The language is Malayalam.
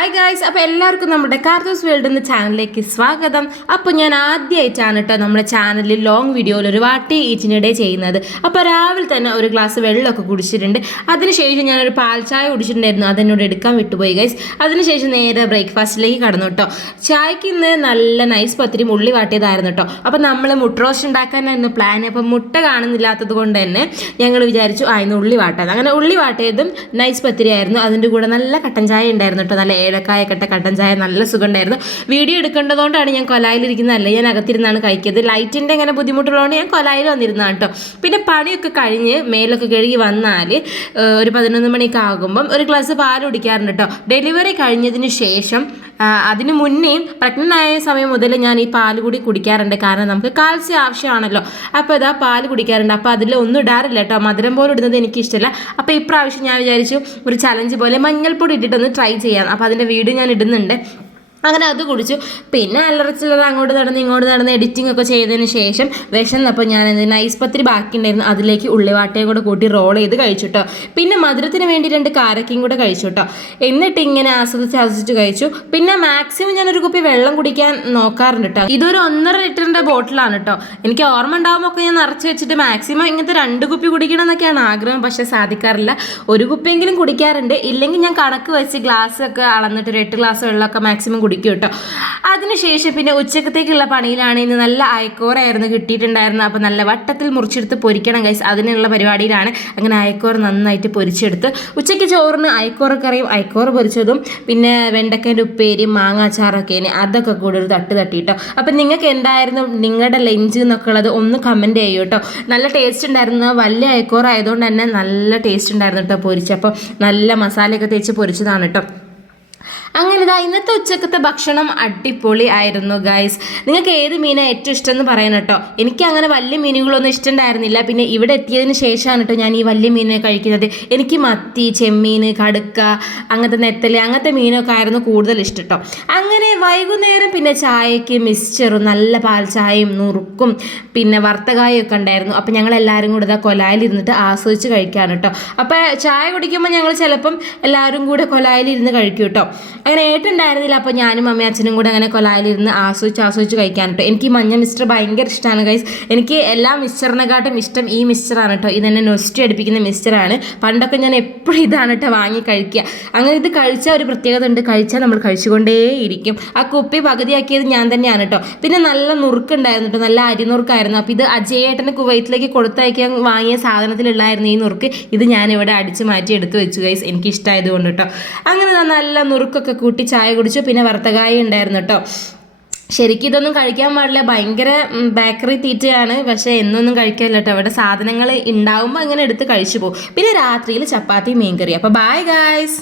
ഹായ് ഗായ്സ്, അപ്പോൾ എല്ലാവർക്കും നമ്മുടെ കാർത്തൂസ് വേൾഡ് എന്ന ചാനലിലേക്ക് സ്വാഗതം. അപ്പോൾ ഞാൻ ആദ്യമായിട്ടാണ് കേട്ടോ നമ്മുടെ ചാനലിൽ ലോങ് വീഡിയോയിൽ ഒരു വാട്ടി ഈറ്റിനിടെ ചെയ്യുന്നത്. അപ്പോൾ രാവിലെ തന്നെ ഒരു ഗ്ലാസ് വെള്ളമൊക്കെ കുടിച്ചിട്ടുണ്ട്. അതിനുശേഷം ഞാനൊരു പാൽ ചായ കുടിച്ചിട്ടുണ്ടായിരുന്നു, അതെന്നോട് എടുക്കാൻ വിട്ടുപോയി ഗൈസ്. അതിനുശേഷം നേരെ ബ്രേക്ക്ഫാസ്റ്റിലേക്ക് കടന്നു കേട്ടോ. ചായക്ക് ഇന്ന് നല്ല നൈസ് പത്തിരിയും ഉള്ളി വാട്ടിയതായിരുന്നു കേട്ടോ. അപ്പോൾ നമ്മൾ മുട്ട റോസ്റ്റ് ഉണ്ടാക്കാനായിരുന്നു പ്ലാൻ. അപ്പോൾ മുട്ട കാണുന്നില്ലാത്തത് കൊണ്ട് തന്നെ ഞങ്ങൾ വിചാരിച്ചു ഇന്ന് ഉള്ളി വാട്ടാൻ. അങ്ങനെ ഉള്ളി വാട്ടിയതും നൈസ് പത്തിരി ആയിരുന്നു. അതിൻ്റെ കൂടെ നല്ല കട്ടൻ ചായ ഉണ്ടായിരുന്നു കേട്ടോ. നല്ല ഏലക്കായൊക്കെ കട്ടൻ ചായ, നല്ല സുഖമുണ്ടായിരുന്നു. വീഡിയോ എടുക്കേണ്ടതുകൊണ്ടാണ് ഞാൻ കൊലായിലിരിക്കുന്നതല്ല, ഞാൻ അകത്തിരുന്നാണ് കഴിക്കുന്നത്. ലൈറ്റിൻ്റെ ഇങ്ങനെ ബുദ്ധിമുട്ടുള്ളതുകൊണ്ട് ഞാൻ കൊലായിൽ വന്നിരുന്നതാണ് കേട്ടോ. പിന്നെ പണിയൊക്കെ കഴിഞ്ഞ് മേലൊക്കെ കഴുകി വന്നാൽ ഒരു 11 മണിയൊക്കെ ആകുമ്പം ഒരു ഗ്ലാസ് പാൽ കുടിക്കാറുണ്ട് കേട്ടോ. ഡെലിവറി കഴിഞ്ഞതിന് ശേഷം അതിന് മുന്നേ പ്രഗ്നൻ്റ് ആയ സമയം മുതൽ ഞാൻ ഈ പാൽ കൂടി കുടിക്കാറുണ്ട്. കാരണം നമുക്ക് കാൽസ്യം ആവശ്യമാണല്ലോ. അപ്പോൾ ഇതാ പാൽ കുടിക്കാറുണ്ട്. അപ്പോൾ അതിൽ ഒന്നും ഇടാറില്ല കേട്ടോ. മധുരം പോലും ഇടുന്നത് എനിക്കിഷ്ടമല്ല. അപ്പോൾ ഇപ്രാവശ്യം ഞാൻ വിചാരിച്ചു ഒരു ചലഞ്ച് പോലെ മഞ്ഞൾപ്പൊടി ഇട്ടിട്ടൊന്ന് ട്രൈ ചെയ്യാം. അപ്പോൾ അതിൻ്റെ വീഡിയോ ഞാൻ ഇടുന്നുണ്ട്. അങ്ങനെ അത് കുടിച്ചു. പിന്നെ അല്ലറച്ചില്ലറ അങ്ങോട്ട് നടന്ന് ഇങ്ങോട്ട് നടന്ന് എഡിറ്റിംഗ് ഒക്കെ ചെയ്തതിന് ശേഷം വിശന്നപ്പോൾ ഞാൻ നൈസ് പത്തിരി ബാക്കിയുണ്ടായിരുന്നു, അതിലേക്ക് ഉള്ളിവാട്ടയും കൂടെ കൂട്ടി റോൾ ചെയ്ത് കഴിച്ചു കേട്ടോ. പിന്നെ മധുരത്തിന് വേണ്ടി 2 കാരക്കയും കൂടെ കഴിച്ചു കേട്ടോ. എന്നിട്ട് ഇങ്ങനെ ആസ്വദിച്ച് കഴിച്ചു. പിന്നെ മാക്സിമം ഞാനൊരു കുപ്പി വെള്ളം കുടിക്കാൻ നോക്കാറുണ്ട് കേട്ടോ. ഇതൊരു 1.5 ലിറ്ററിൻ്റെ ബോട്ടിലാണ് കേട്ടോ. എനിക്ക് ഓർമ്മ ഉണ്ടാകുമ്പോൾ ഒക്കെ ഞാൻ നിറച്ച് വെച്ചിട്ട് മാക്സിമം ഇങ്ങനത്തെ 2 കുപ്പി കുടിക്കണം എന്നൊക്കെയാണ് ആഗ്രഹം. പക്ഷേ സാധിക്കാറില്ല. ഒരു കുപ്പിയെങ്കിലും കുടിക്കാറുണ്ട്. ഇല്ലെങ്കിൽ ഞാൻ കണക്ക് വെച്ച് ഗ്ലാസ് ഒക്കെ അളന്നിട്ട് ഒരു 8 ഗ്ലാസ് വെള്ളമൊക്കെ മാക്സിമം കുടിക്കും കേട്ടോ. അതിനുശേഷം പിന്നെ ഉച്ചക്കത്തേക്കുള്ള പണിയിലാണ്. ഇന്ന് നല്ല അയക്കോറായിരുന്നു കിട്ടിയിട്ടുണ്ടായിരുന്നു. അപ്പോൾ നല്ല വട്ടത്തിൽ മുറിച്ചെടുത്ത് പൊരിക്കണം ഗൈസ്, അതിനുള്ള പരിപാടിയിലാണ്. അങ്ങനെ അയക്കോറ് നന്നായിട്ട് പൊരിച്ചെടുത്ത് ഉച്ചയ്ക്ക് ചോറിന് അയക്കോറ കറിയും അയക്കോറ് പൊരിച്ചതും പിന്നെ വെണ്ടക്കേൻ്റെ ഉപ്പേരിയും മാങ്ങാച്ചാറൊക്കെ അതൊക്കെ കൂടി ഒരു തട്ടിട്ടോ. അപ്പം നിങ്ങൾക്ക് എന്തായിരുന്നു നിങ്ങളുടെ ലഞ്ച് എന്നൊക്കെ ഉള്ളത് ഒന്ന് കമൻറ്റ് ചെയ്യൂ കേട്ടോ. നല്ല ടേസ്റ്റ് ഉണ്ടായിരുന്നു. വലിയ അയക്കോറ് ആയതുകൊണ്ട് തന്നെ നല്ല ടേസ്റ്റ് ഉണ്ടായിരുന്നു കേട്ടോ പൊരിച്ചപ്പോൾ. നല്ല മസാലയൊക്കെ തേച്ച് പൊരിച്ചതാണ് കേട്ടോ. അങ്ങനെ ഇന്നത്തെ ഉച്ചക്കത്തെ ഭക്ഷണം അടിപൊളി ആയിരുന്നു ഗൈസ്. നിങ്ങൾക്ക് ഏത് മീനാണ് ഏറ്റവും ഇഷ്ടം എന്ന് പറയണം കേട്ടോ. എനിക്ക് അങ്ങനെ വലിയ മീനുകളൊന്നും ഇഷ്ടമുണ്ടായിരുന്നില്ല. പിന്നെ ഇവിടെ എത്തിയതിന് ശേഷമാണ് കേട്ടോ ഞാൻ ഈ വലിയ മീനെ കഴിക്കുന്നത്. എനിക്ക് മത്തി, ചെമ്മീൻ, കടുക്ക, അങ്ങനത്തെ നെത്തല്, അങ്ങനത്തെ മീനൊക്കെ ആയിരുന്നു കൂടുതൽ ഇഷ്ടം കേട്ടോ. അങ്ങനെ വൈകുന്നേരം പിന്നെ ചായക്ക് മിക്സ്ചറും നല്ല പാൽ ചായയും നുറുക്കും പിന്നെ വറുത്തകായൊക്കെ ഉണ്ടായിരുന്നു. അപ്പം ഞങ്ങൾ എല്ലാവരും കൂടെ കൊലായിലിരുന്നിട്ട് ആസ്വദിച്ച് കഴിക്കാണ് കേട്ടോ. അപ്പോൾ ചായ കുടിക്കുമ്പോൾ ഞങ്ങൾ ചിലപ്പം എല്ലാവരും കൂടെ കൊലായിലിരുന്ന് കഴിക്കും കേട്ടോ. അങ്ങനെ ഏട്ടുണ്ടായിരുന്നില്ല. അപ്പോൾ ഞാനും അമ്മയും അച്ഛനും കൂടെ അങ്ങനെ കൊലായിലിരുന്ന് ആസ്വദിച്ച് കഴിക്കാൻ കേട്ടോ. എനിക്ക് ഈ മഞ്ഞ മിക്സ്ചർ ഭയങ്കര ഇഷ്ടമാണ് ഗൈസ്. എനിക്ക് എല്ലാ മിക്സ്ചറിനെക്കാട്ടും ഇഷ്ടം ഈ മിക്സ്ചറാണ് കേട്ടോ. ഇതെന്നെ നൊസ്റ്റ് അടിപ്പിക്കുന്ന മിക്സ്ചറാണ്. പണ്ടൊക്കെ ഞാൻ എപ്പോഴും ഇതാണ് കേട്ടോ വാങ്ങി കഴിക്കുക. അങ്ങനെ ഇത് കഴിച്ചാൽ ഒരു പ്രത്യേകത ഉണ്ട്, കഴിച്ചാൽ നമ്മൾ കഴിച്ചുകൊണ്ടേയിരിക്കും. ആ കുപ്പി പകുതിയാക്കിയത് ഞാൻ തന്നെയാണ് കേട്ടോ. പിന്നെ നല്ല നുറുക്കുണ്ടായിരുന്നു കേട്ടോ, നല്ല അരിനുറുക്കായിരുന്നു. അപ്പോൾ ഇത് അജയേട്ടന് കുവൈറ്റിലേക്ക് കൊടുത്തയക്കാൻ വാങ്ങിയ സാധനത്തിലുള്ളായിരുന്നു ഈ നുറുക്ക്. ഇത് ഞാനിവിടെ അടിച്ച് മാറ്റി എടുത്ത് വെച്ചു ഗൈസ്, എനിക്ക് ഇഷ്ടമായത് കൊണ്ട് കേട്ടോ. അങ്ങനെ നല്ല നുറുക്കൊക്കെ കൂട്ടി ചായ കുടിച്ചു. പിന്നെ വറുത്തകായ ഉണ്ടായിരുന്നു കേട്ടോ. ശരിക്കും ഇതൊന്നും കഴിക്കാൻ പാടില്ല, ഭയങ്കര ബേക്കറി തീറ്റയാണ്. പക്ഷേ എന്നൊന്നും കഴിക്കാനില്ല കേട്ടോ. അവിടെ സാധനങ്ങൾ ഉണ്ടാകുമ്പോൾ അങ്ങനെ എടുത്ത് കഴിച്ചു പോകും. പിന്നെ രാത്രിയിൽ ചപ്പാത്തി മീൻകറി. അപ്പോൾ ബൈ ഗൈസ്.